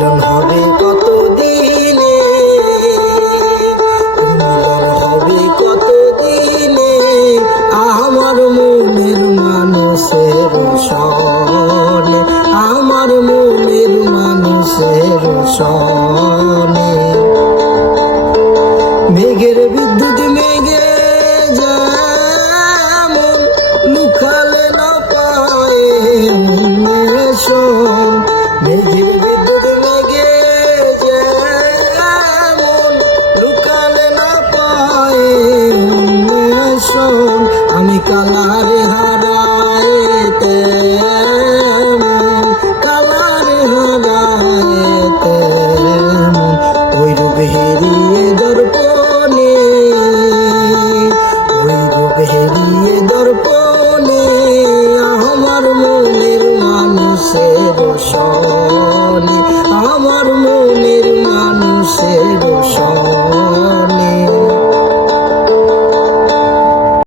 মিলন হবে কত দিনে, মিলন হবে কত দিনে, আমার মনের মানুষের সনে, আমার মনের মানুষের সনে।